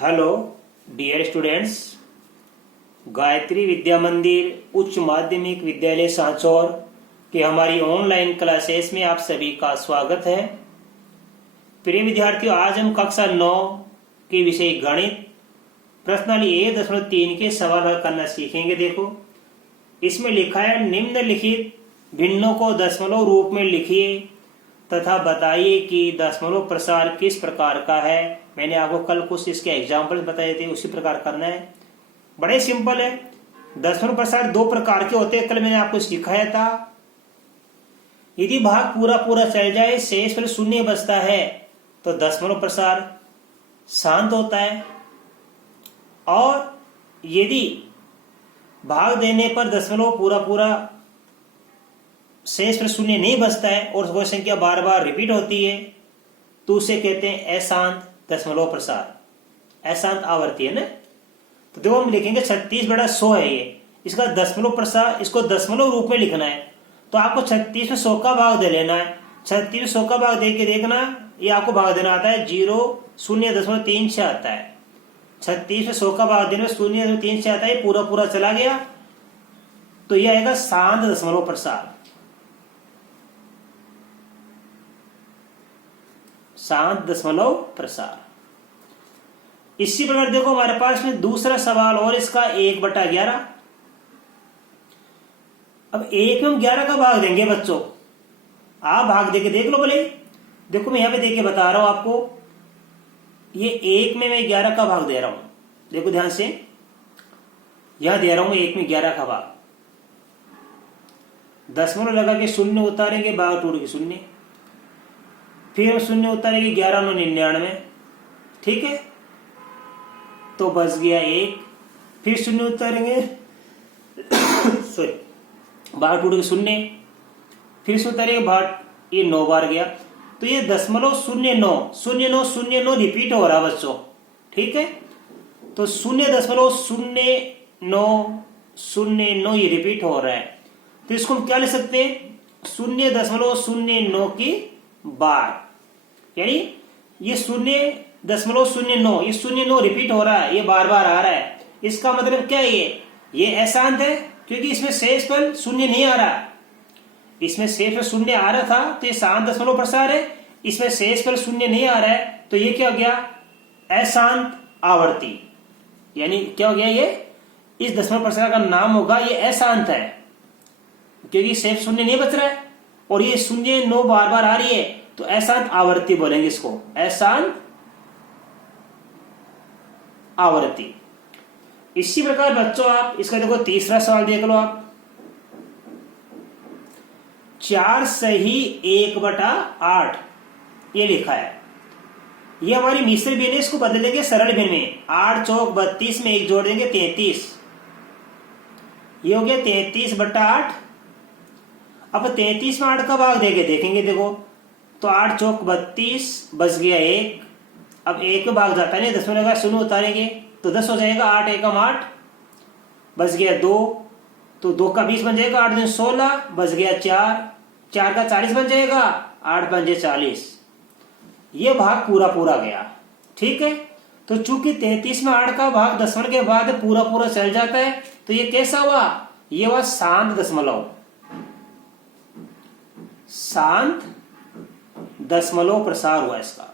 Hello dear students, Gayatri विद्या मंदिर उच्च माध्यमिक विद्यालय सांचौर के हमारी ऑनलाइन क्लासेस में आप सभी का स्वागत है। प्रिय विद्यार्थियों, आज हम कक्षा 9 के विषय गणित प्रश्नावली 1.3 के सवाल हल करना सीखेंगे। देखो, इसमें लिखा है निम्नलिखित भिन्नों को दशमलव रूप में लिखिए तथा बताइए कि दशमलव प्रसार किस प्रकार का है। मैंने आपको कल कुछ इसके एग्जाम्पल्स बताए थे, उसी प्रकार करना है। बड़े सिंपल है। दशमलव प्रसार दो प्रकार के होते हैं, कल मैंने आपको सिखाया था। यदि भाग पूरा पूरा चल जाए, शेष पर शून्य बचता है, तो दशमलव प्रसार शांत होता है। और यदि भाग देने पर दशमलव पूरा पूरा शेष पर शून्य नहीं बचता है और वह संख्या बार बार रिपीट होती है, तो उसे कहते हैं अशांत दशमलव प्रसार। अशांत आवर्ती है ना। तो देखो, हम लिखेंगे 36/100 है ये, इसका दशमलव प्रसार, इसको दशमलव रूप में लिखना है। तो आपको 36 में 100 का भाग दे लेना है। 36 में 100 का भाग दे के देखना, ये आपको भाग देना आता है 0.36 आता है। 36 में 100 का भाग देने में 0.36 आता है, पूरा पूरा चला गया, तो यह आएगा शांत दशमलव प्रसार। शांत दशमलव प्रसार। इसी प्रकार देखो, हमारे पास में दूसरा सवाल और इसका 1/11। अब 1 में हम 11 का भाग देंगे बच्चों। आप भाग देके देख लो भले। देखो, मैं यहां पे देके बता रहा हूं आपको। ये 1 में मैं 11 का भाग दे रहा हूं। देखो ध्यान से, यहां दे रहा हूं 1 में 11 का भाग। दशमलव लगा के शून्य उतारेंगे, भाग टूट के शून्य, फिर हम शून्य उतारेंगे 11×99, ठीक है, तो बच गया 1। फिर शून्य उतारेंगे सॉरी, बाहर टूट के शून्य, फिर से उतारेंगे बाहर, ये 9 बार गया। तो ये 0.09 रिपीट हो रहा है बच्चों, ठीक है। तो 0.09 ये रिपीट हो रहा है। तो इसको हम क्या लिख सकते हैं? 0.09 की बार, यानी ये 0.09, ये 0.9 रिपीट हो रहा है, ये बार बार आ रहा है। इसका मतलब क्या है? ये अशांत है, क्योंकि इसमें शेष पर शून्य नहीं आ रहा। इसमें शेष पर शून्य आ रहा था, तो ये शांत दशमलव प्रसार है। इसमें शेष पर शून्य नहीं आ रहा है, तो ये क्या हो गया? अशांत आवर्ती। यानी क्या हो गया? ये इस दशमलव प्रसार का नाम होगा, ये अशांत है, क्योंकि शेष शून्य नहीं बच रहा है और ये 0.9 बार बार आ रही है, तो अशांत आवर्ती बोलेंगे इसको, अशांत आवर्ती। इसी प्रकार बच्चों, आप इसका देखो तीसरा सवाल देख लो। आप 4 सही 1/8 ये लिखा है। ये हमारी मिश्र भिन्न है, इसको बदलेंगे सरल भिन्न में। 8 चौक 32 में 1 जोड़ देंगे 33, ये हो गया 33/8। अब 33 में 8 का भाग देके देखेंगे। देखो, तो 8 चौक 32, बच गया 1। अब 1 में भाग जाता नहीं, दशमलव का शून्य उतारेंगे तो 10 हो जाएगा। 8 एकम 8, बच गया 2, तो 2 का 20 बन जाएगा। 8 दूनी 16, बच गया 4, 4 का 40 बन जाएगा। 8 बन जाए 40, ये भाग पूरा पूरा गया, ठीक है। तो चूंकि 33 में 8 का भाग दशमलव के बाद पूरा पूरा चल जाता है, तो ये कैसा हुआ? ये हुआ शांत दशमलव, शांत दशमलव प्रसार हुआ इसका।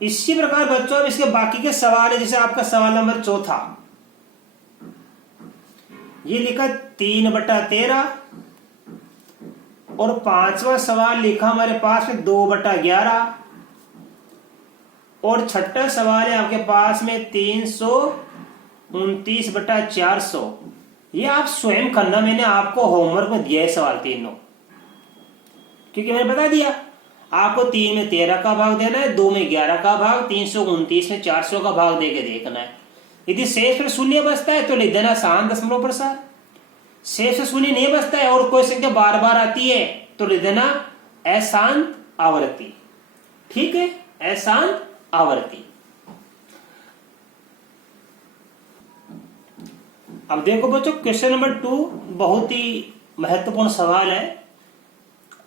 इसी प्रकार बच्चों, अब इसके बाकी के सवाल है। जैसे आपका सवाल नंबर 4, ये लिखा 3/13, और 5वां सवाल लिखा हमारे पास में 2/11, और 6ठा सवाल है आपके पास में 329/400। ये आप स्वयं करना, मैंने आपको होमवर्क में दिया है सवाल तीनों, क्योंकि मैंने बता दिया आपको 3 में 13 का भाग देना है, 2 में 11 का भाग, 329 में 400 का भाग देके देखना है। यदि शेष पर शून्य बचता है तो लिख देना शांत दशमलव प्रसार। शेष पर शून्य नहीं बचता है और कोई संख्या बार बार आती है, तो लिख देना अशांत आवर्ती, ठीक है, अशांत आवर्ती। अब देखो बच्चों, क्वेश्चन नंबर 2 बहुत ही महत्वपूर्ण सवाल है।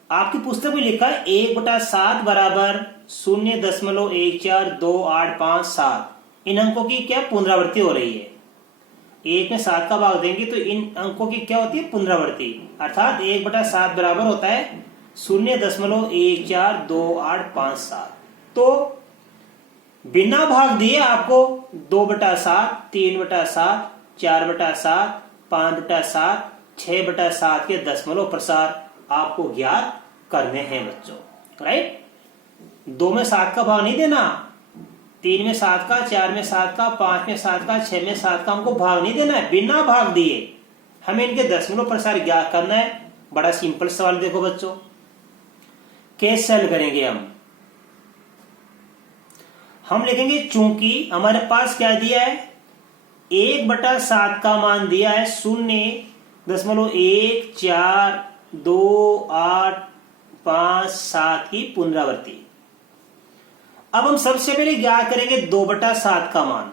आपकी पुस्तक में लिखा है 1/7 बराबर 0.14285 इन अंकों की क्या पुनरावृत्ति हो रही है। 1 में 7 का भाग देंगे तो इन अंकों की क्या होती है पुनरावृत्ति, अर्थात 1/7 बराबर होता है 0.14285। तो बिना भाग दिए आपको 2/7, 3/7, 4/7, 5/7, 6/7 के दशमलव प्रसार आपको ज्ञात करने हैं बच्चों, राइट। 2 में 7 का भाग नहीं देना, 3 में 7 का, 4 में 7 का, 5 में 7 का, 6 में 7 का हमको भाग नहीं देना है। बिना भाग दिए हमें इनके दशमलव प्रसार ज्ञात करना है। बड़ा सिंपल सवाल देखो बच्चों, कैसे हल करेंगे हम लिखेंगे चूंकि हमारे पास क्या दिया है 1/7 का मान दिया है 0.14285 की पुनरावृत्ति। अब हम सबसे पहले ज्ञात करेंगे 2/7 का मान,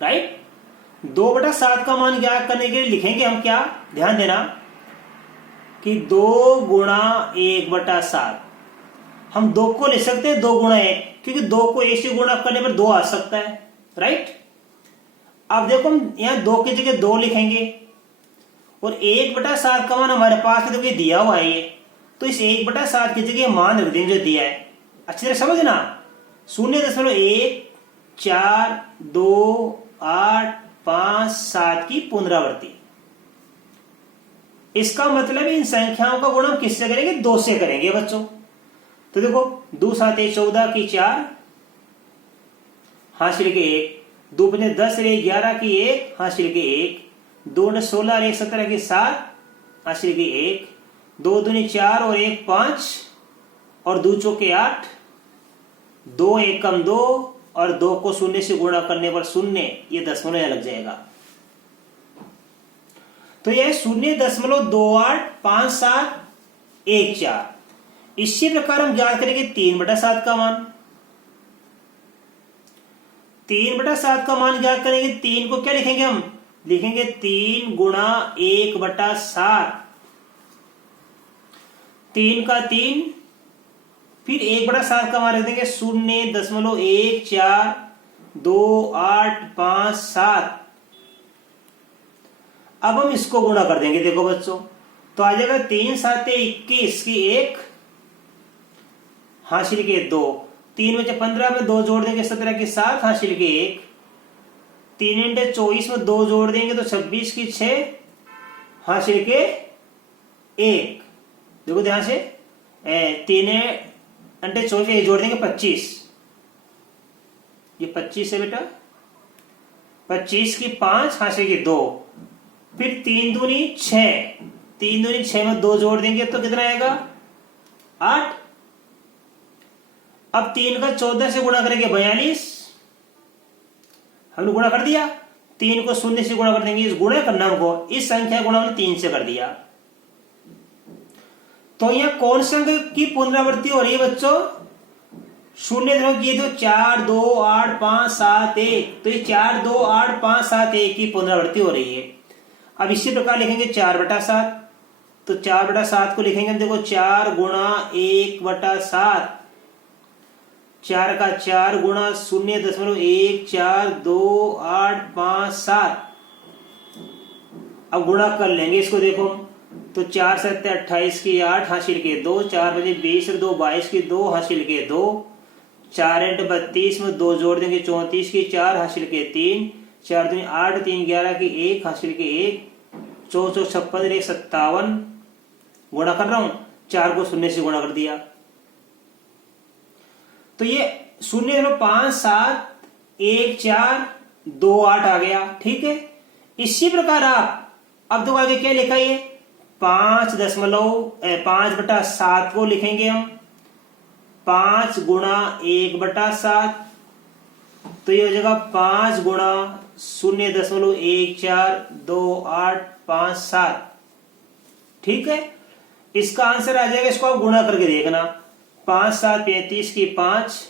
राइट। 2/7 का मान ज्ञात करने के लिए लिखेंगे हम क्या, ध्यान देना कि 2 गुणा 1/7। हम 2 को लिख सकते हैं 2 गुणा 1, क्योंकि 2 को 1 से गुणा करने पर 2 आ सकता है, राइट। अब देखो हम यहां 2 की जगह 2 लिखेंगे और 1/7 का मान हमारे पास देखो दिया हुआ है ये, तो इस 1/7 की जगह मान रख देंगे जो दिया है। अच्छी तरह समझना, 0.14285 की पुनरावृत्ति। इसका मतलब इन संख्याओं का गुण हम किससे करेंगे, 2 से करेंगे बच्चों। तो देखो 2 7 14 की 4 हासिल के 1, 2 5 10 11 की 1 हासिल के 1, 2 9 16 1 17 की 7 हासिल के 1, 2 दूनी 4 और 1 5 और 2 चौके 8, 2 1 कम 2 और 2 को 0 से गुणा करने पर 0, ये दशमलव लग जाएगा। तो यह 0.285714। इसी प्रकार हम ज्ञात करेंगे 3/7 का मान। 3/7 का मान ज्ञात करेंगे, 3 को क्या लिखेंगे हम, लिखेंगे 3 गुणा 1/7, 3 का 3, फिर 1/7 का मान रख देंगे 0.1428557। अब हम इसको गुणा कर देंगे, देखो बच्चों, तो आ जाएगा 3 7 21 की 1 हासिल के 2, 3 में 15 में 2 जोड़ देंगे 17 की 7 हासिल के 1, 3 × 24 में 2 जोड़ देंगे तो 26 की 6 हासिल के 1। देखो ध्यान से, 3 × 24 जोड़ देंगे 25, ये 25 है बेटा, 25 की 5 हासिल की 2, फिर 3 दूनी 6, 3 दूनी 6 में 2 जोड़ देंगे तो कितना आएगा 8। अब 3 का 14 से गुणा करेंगे 42, हमने गुणा कर दिया, 3 को 0 से गुणा कर देंगे, इस गुणा करना हमको, इस संख्या गुणा हमने 3 से कर दिया। तो यह कौन सा अंक की पुनरावृत्ति हो रही है बच्चों, 0 की, तो 4 2 8 5 7 1, तो ये 4 2 8 5 7 1 की पुनरावृत्ति हो रही है। अब इसी प्रकार लिखेंगे 4/7, तो 4/7 को लिखेंगे हम, देखो 4 गुणा 1/7, 4 का 4 गुणा 0.1428557। अब गुणा कर लेंगे इसको, देखो तो 4 7 28 की 8 हासिल के 2, 4 बजे 20 और 2 22 की 2 हासिल के 2, 4 × 32 में 2 जोड़ देंगे 34 की 4 हासिल के 3, 4 दूनी 8 3 11 की 1 हासिल के 1, 4 4 56 1 57। गुणा कर रहा हूं, 4 को 0 से गुणा कर दिया, तो ये 0.571428 आ गया, ठीक है। इसी प्रकार आप अब तो आगे क्या लिखा है, 5/7 को लिखेंगे हम 5 गुणा 1/7, तो ये हो जाएगा 5 गुणा 0.1428557, ठीक है। इसका आंसर आ जाएगा, इसको आप गुणा करके देखना, 5 7 35 की 5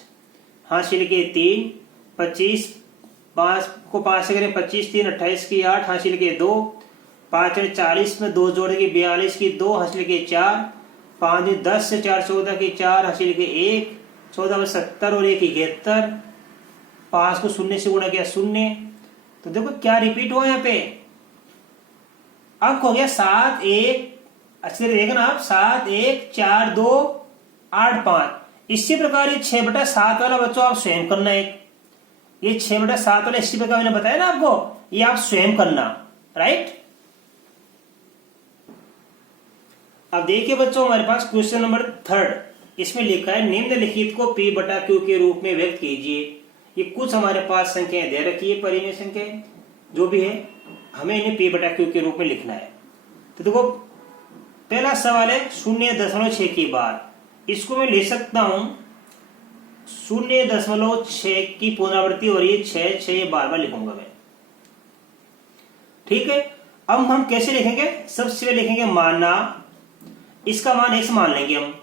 हासिल के 3, 25 5 को 5 से करें 25 3 28 की 8 हासिल के 2, 5 और 40 में 2 जोड़ के 42 की 2 हासिल के 4, 5 10 से 4 14 की 4 हासिल के 1, 14 में 70 और 1 71, 5 को शून्य से गुणा किया 0। तो देखो क्या रिपीट हुआ यहाँ पे, अंक हो गया 7 1, अच्छी तरह देखना आप, 7 1 4 2 8 5। इसी प्रकार ये 6/7 वाला बच्चों आप स्वयं करना, एक ये 6/7 वाला इसी प्रकार मैंने बताया ना आपको, ये आप स्वयं करना, राइट। अब देखिए बच्चों हमारे पास क्वेश्चन नंबर 3, इसमें लिखा है निम्नलिखित को P/Q के रूप में व्यक्त कीजिए। ये कुछ हमारे पास संख्याएं दे रखी है, परिमेय संख्याएं जो भी है, हमें इन्हें P/Q के रूप में लिखना है। तो देखो पहला सवाल है 0.6 की बार, इसको मैं ले सकता हूं 0.6 की पुनरावृत्ति हो रही है 6 6, ये बार बार लिखूंगा मैं, ठीक है। अब हम कैसे लिखेंगे, सबसे पहले लिखेंगे माना, इसका मान x मान लेंगे हम,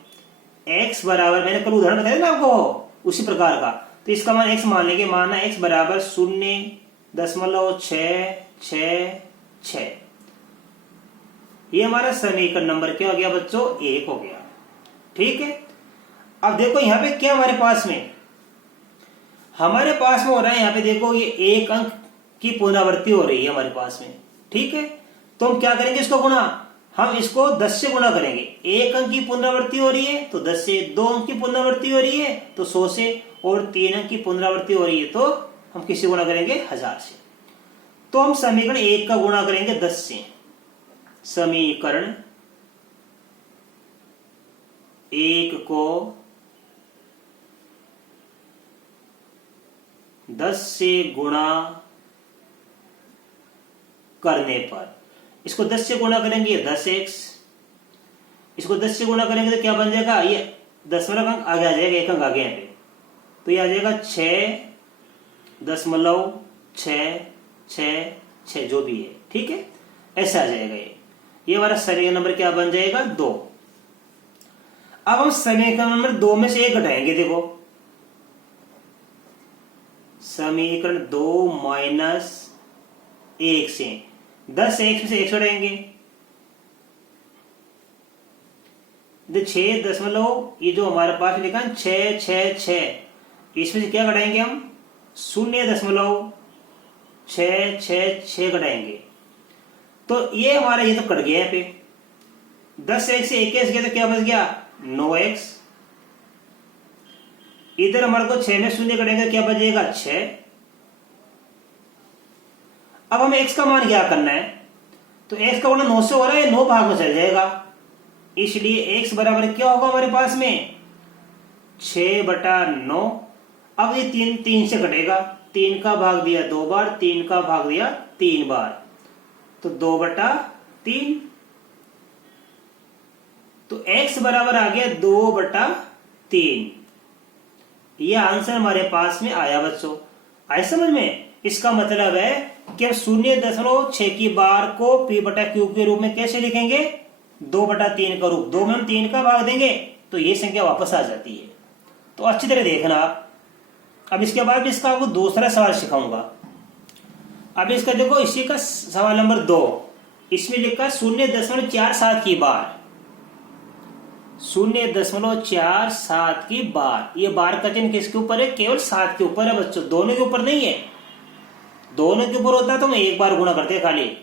x बराबर, मैंने कल उदाहरण बताया ना आपको उसी प्रकार का, तो इसका मान x मान लेंगे, माना x बराबर 0.666। ये हमारा समीकरण नंबर क्या हो गया बच्चों, 1 हो गया, ठीक है। अब देखो यहाँ पे क्या हमारे पास में हो रहा है, यहाँ पे देखो ये 1 अंक की पुनरावृत्ति हो रही है हमारे पास में, ठीक है। तो हम क्या करेंगे, इसको गुणा, हम इसको 10 से गुणा करेंगे। 1 अंक की पुनरावृत्ति हो रही है तो 10 से, 2 अंक की पुनरावृत्ति हो रही है तो 100 से, और 3 अंक की पुनरावृत्ति हो रही है तो हम किससे गुणा करेंगे, 1000 से। तो हम समीकरण 1 का गुणा करेंगे 10 से, समीकरण 1 को 10 से गुणा करने पर, इसको 10 से गुणा करेंगे 10x, इसको 10 से गुणा करेंगे तो क्या बन जाएगा, ये 10वां अंक आगे आ जाएगा, 1 अंक आगे यहाँ पे, तो ये आ जाएगा 6.666 जो भी है, ठीक है, ऐसा आ जाएगा। ये हमारा समीकरण नंबर क्या बन जाएगा, 2। अब हम समीकरण नंबर 2 में से 1 घटाएंगे, देखो समीकरण 2 माइनस 1 से 10, 1 में से 1 घटाएंगे, 6 ये जो हमारे पास लिखा है 666, इसमें से क्या घटाएंगे हम, 0.666 घटाएंगे, तो ये हमारा ये तो कट गया यहाँ पे, 10 1 से 21 गया तो क्या बच गया, 9x। इधर हमारे को 6 में 0 कटेंगे क्या बचेगा, 6। अब हमें x का मान क्या करना है, तो x का गुणा 9 से हो रहा है, 9 भाग में चल जाएगा, इसलिए x बराबर क्या होगा हमारे पास में, 6/9। अब ये 3 से कटेगा, 3 का भाग दिया 2 बार, 3 का भाग दिया 3 बार, तो 2/3, तो x बराबर आ गया 2/3। यह आंसर हमारे पास में आया बच्चों, आए समझ में। इसका मतलब है कि 0.6 की बार को P/Q के रूप में कैसे लिखेंगे, 2/3 का रूप, 2 में हम 3 का भाग देंगे तो ये संख्या वापस आ जाती है। तो अच्छी तरह देखना आप। अब इसके बाद इसका आपको दूसरा सवाल सिखाऊंगा। अब इसका देखो, इसी का सवाल नंबर 2, इसमें लिखा 0.47 की बार, 0.47 की बार। ये बार का चिन्ह किसके ऊपर है, केवल 7 के ऊपर है बच्चों, दोनों के ऊपर नहीं है। दोनों के ऊपर होता तो हम एक बार गुणा करते, खाली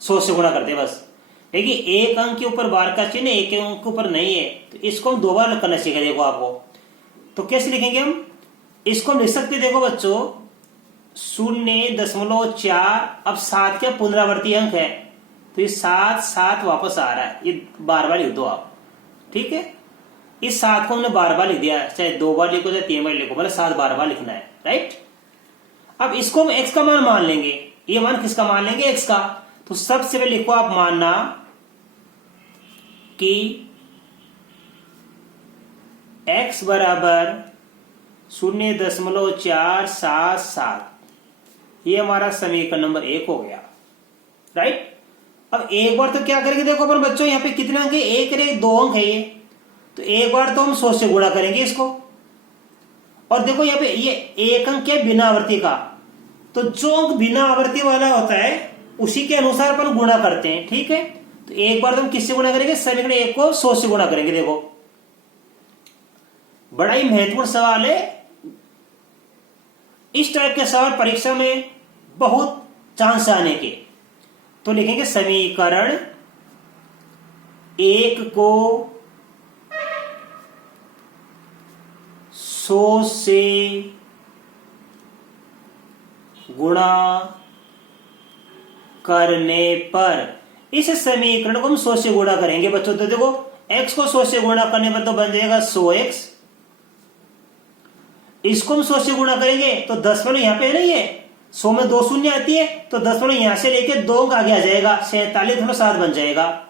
100 से गुणा करते बस, लेकिन एक अंक के ऊपर बार का चिन्ह, एक अंक के ऊपर नहीं है, तो इसको हम 2 बार करना सीखे। देखो आपको तो कैसे लिखेंगे हम, इसको हम लिख सकते, देखो बच्चों 0.4, अब 7 का पुनरावर्ती अंक है तो ये 7 वापस आ रहा है, ये बार बार लिख दो आप, ठीक है। इस 7 को हमने बार बार लिख दिया, चाहे 2 बार लिखो चाहे 3 बार लिखो, मतलब 7 बार बार लिखना है, राइट। अब इसको हम x का मान मान लेंगे, ये मान किसका मान लेंगे, x का। तो सबसे पहले लिखो आप, मानना कि x बराबर 0.477, ये हमारा समीकरण नंबर 1 हो गया, राइट। अब एक बार तो क्या करेंगे, देखो पर बच्चों यहाँ पे कितने अंक है, 1 और 2 अंक है ये, तो एक बार तो हम 100 से गुणा करेंगे इसको। और देखो यहाँ पे ये 1 अंक है बिना आवर्ती का, तो जो अंक बिना आवर्ती वाला होता है उसी के अनुसार अपन गुणा करते हैं, ठीक है। तो एक बार तुम किससे गुणा करेंगे, समीकरण 1 को 100 से गुणा करेंगे। देखो बड़ा ही महत्वपूर्ण सवाल है, इस टाइप के सवाल परीक्षा में बहुत चांस आने के। तो लिखेंगे समीकरण 1 को 100 से गुणा करने पर, इस समीकरण को हम 100 से गुणा करेंगे बच्चों। तो देखो x को 100 से गुणा करने पर तो बन जाएगा 100x, इसको हम 100 से गुणा करेंगे तो 10 यहां पे है ना, ये 100 में 2 शून्य आती है, तो 10 यहां से लेके 2 अंक आगे आ जाएगा, 47.7 बन जाएगा,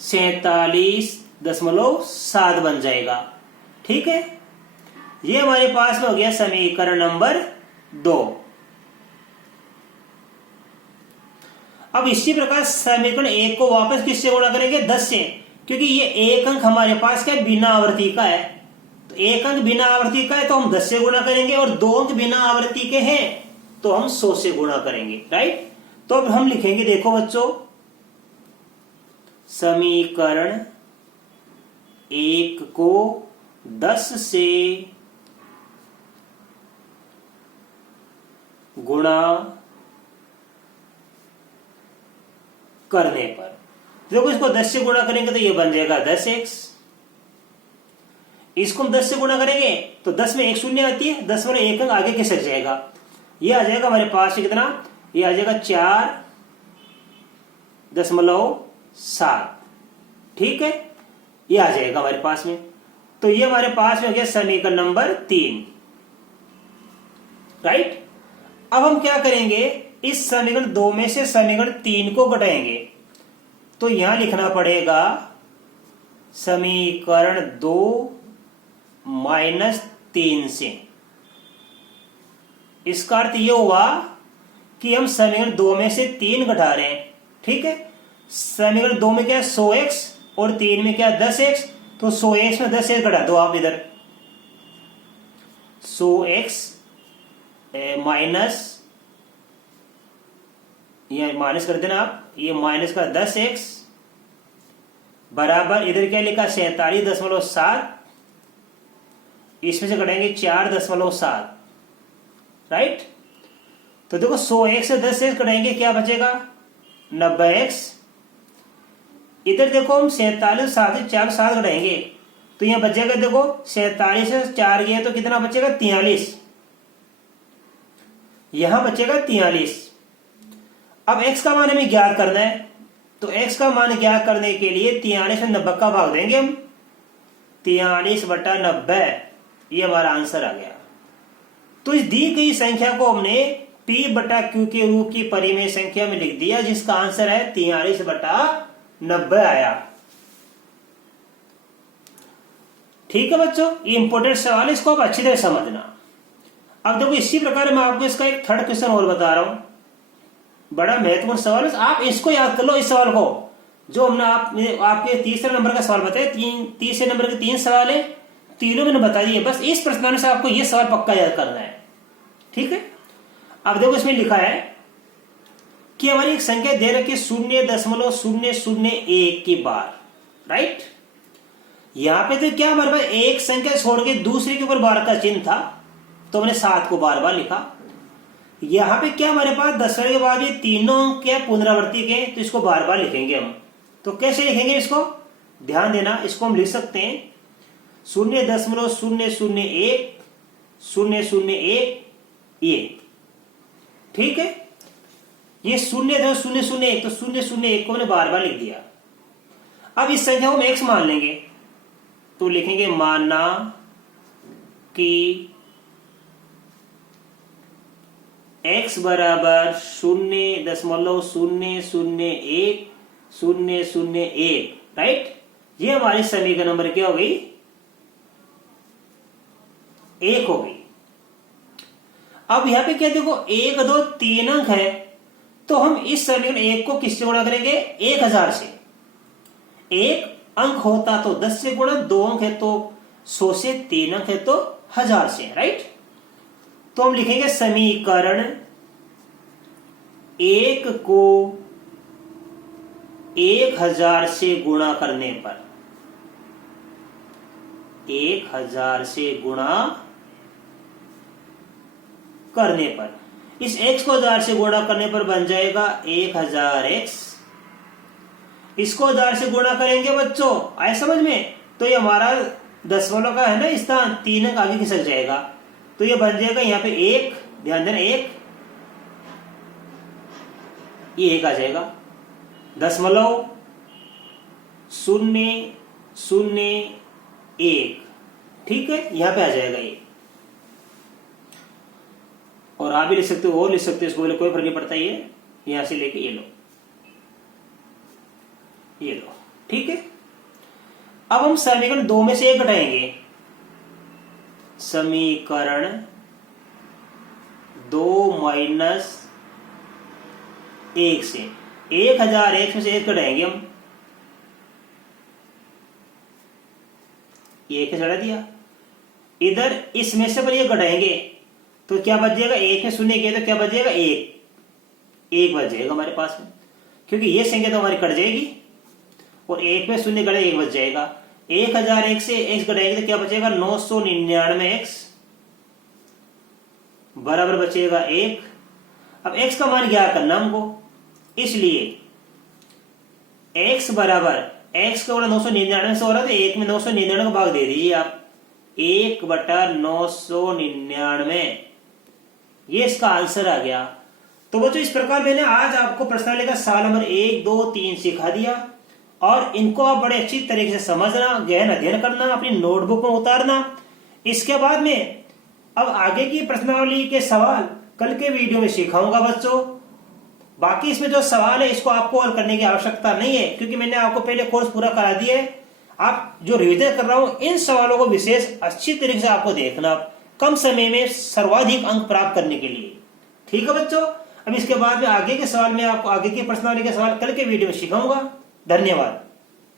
47.7 बन जाएगा, ठीक है। ये हमारे पास में हो गया समीकरण नंबर 2। अब इसी प्रकार समीकरण 1 को वापस किससे गुणा करेंगे, 10 से, क्योंकि ये एक अंक हमारे पास क्या बिना आवृत्ति का है। तो एक अंक बिना आवृत्ति का है तो हम 10 से गुणा करेंगे, और 2 अंक बिना आवृत्ति के हैं तो हम 100 से गुणा करेंगे, राइट। तो अब हम लिखेंगे, देखो बच्चों, समीकरण 1 को 10 से गुणा करने पर, देखो इसको 10 से गुणा करेंगे तो ये बन जाएगा 10x, इसको हम 10 से गुणा करेंगे तो 10 में 1 शून्य आती है, 10 में 1 अंक आगे खिसक जाएगा, ये आ जाएगा हमारे पास कितना, ये आ जाएगा 4.7, ठीक है, ये आ जाएगा हमारे पास में। तो ये हमारे पास में हो गया समीकरण नंबर 3, राइट। अब हम क्या करेंगे, इस समीकरण 2 में से समीकरण 3 को घटाएंगे, तो यहां लिखना पड़ेगा समीकरण 2 माइनस 3 से। इसका अर्थ यह हुआ कि हम समीकरण 2 में से 3 घटा रहे हैं, ठीक है। समीकरण 2 में क्या है 100x और 3 में क्या 10x, तो 100x में 10x घटा दो आप इधर, 100x माइनस, ये माइनस कर देना आप, ये माइनस का 10x बराबर इधर क्या लिखा 47.7, इसमें से घटाएंगे 4.7, राइट। तो देखो 100x से 10x घटाएंगे क्या बचेगा 90x, इधर देखो हम 47.7 से 4.7 घटाएंगे तो यहां बचेगा, देखो 47 से 4 गया तो कितना बचेगा 43, यहां बचेगा 43। अब x का मान हमें ज्ञात करना है, तो x का मान ज्ञात करने के लिए 43 में 90 का भाग देंगे हम, 43/90, ये हमारा आंसर आ गया। तो इस दी गई संख्या को हमने p/q के रूप की परिमेय संख्या में लिख दिया, जिसका आंसर है 43/90 आया। ठीक है बच्चों, ये इंपॉर्टेंट सवाल है, इसको आप अच्छी तरह समझना। अब देखो इसी प्रकार मैं आपको इसका एक थर्ड क्वेश्चन और बता रहा हूं, बड़ा महत्वपूर्ण सवाल है, आप इसको याद कर लो। इस सवाल को जो हमने आपके तीसरे नंबर का सवाल बताया, तीसरे नंबर के 3 सवाल है, तीनों मैंने बता दिए, बस इस प्रश्न से आपको यह सवाल पक्का याद करना है, ठीक है। अब देखो इसमें लिखा है कि हमारी एक संख्या दे रखी 0.001 की बार, राइट। यहां पे तो क्या हमारे पास एक संख्या छोड़ के दूसरे के ऊपर बार का चिन्ह था, तो हमने 7 को बार बार लिखा। यहां पे क्या हमारे पास 10 के बाद ये तीनों क्या पुनरावृत्ति के, तो इसको बार बार लिखेंगे हम। तो कैसे लिखेंगे इसको, ध्यान देना, इसको हम लिख सकते हैं 0.001 ये, ठीक है। ये 0.001, तो 0.01 को हमने बार बार लिख दिया। अब इस संख्या को हम x मान लेंगे, तो लिखेंगे माना कि x बराबर 0.001 राइट। ये हमारी समीकरण नंबर क्या हो गई, 1 हो गई। अब यहां पे क्या देखो 1 2 3 अंक है, तो हम इस समीकरण 1 को किससे गुणा करेंगे 1000 से। 1 अंक होता तो 10 से गुणा, 2 अंक है तो 100 से, 3 अंक है तो 1000 से, राइट। तो हम लिखेंगे समीकरण 1 को 1000 से गुणा करने पर, 1000 से गुणा करने पर, इस x को 1000 से गुणा करने पर बन जाएगा 1000x। इसको 1000 से गुणा करेंगे बच्चों, आए समझ में, तो ये हमारा दशमलव का है ना स्थान, 3 अंक आगे खिसक जाएगा, तो ये बन जाएगा यहाँ पे 1, ध्यान देना 1, ये 1 आ जाएगा, दशमलव 001, ठीक है, यहां पे आ जाएगा ये। और आप भी लिख सकते हो, और लिख सकते हो, इसको बोले कोई फर्क नहीं पड़ता, ये यहां से लेके ये लो, ये लो, ठीक है। अब हम समीकरण 2 में से 1 घटाएंगे, समीकरण 2 माइनस 1 से 1001 में से 1 घटाएंगे हम, ये 1 चढ़ा दिया, इधर इसमें से पर ये घटाएंगे तो क्या बच जाएगा, 1 में शून्य किया तो क्या बच जाएगा, 1 बच जाएगा हमारे पास में, क्योंकि ये संख्या तो हमारी कट जाएगी और 1 में शून्य घटे 1 बच जाएगा। 1001 से x घटाएंगे तो क्या बचेगा, 999x बराबर बचेगा 1। अब x का मान ज्ञात करना हमको, इसलिए x बराबर, x का बड़ा 999 से हो रहा है तो 1 में 999 का भाग दे दीजिए आप, 1/999, ये इसका आंसर आ गया। तो बच्चों इस प्रकार मैंने आज आपको प्रश्नावली का साल नंबर 1, 2, 3 सिखा दिया और इनको आप बड़े अच्छी तरीके से समझना, गहन अध्ययन करना, अपनी नोटबुक में उतारना। इसके बाद में अब आगे की प्रश्नावली के सवाल कल के वीडियो में सिखाऊंगा बच्चों। बाकी इसमें जो सवाल है इसको आपको हल करने की आवश्यकता नहीं है, क्योंकि मैंने आपको पहले कोर्स पूरा करा दिया है। आप जो रिवीजन कर रहा हूं इन सवालों को विशेष अच्छी तरीके से आपको देखना, कम समय में सर्वाधिक अंक प्राप्त करने के लिए, ठीक है बच्चों। अब इसके बाद में आगे के सवाल में आपको, आगे की प्रश्नावली के सवाल कल के वीडियो में सिखाऊंगा। धन्यवाद।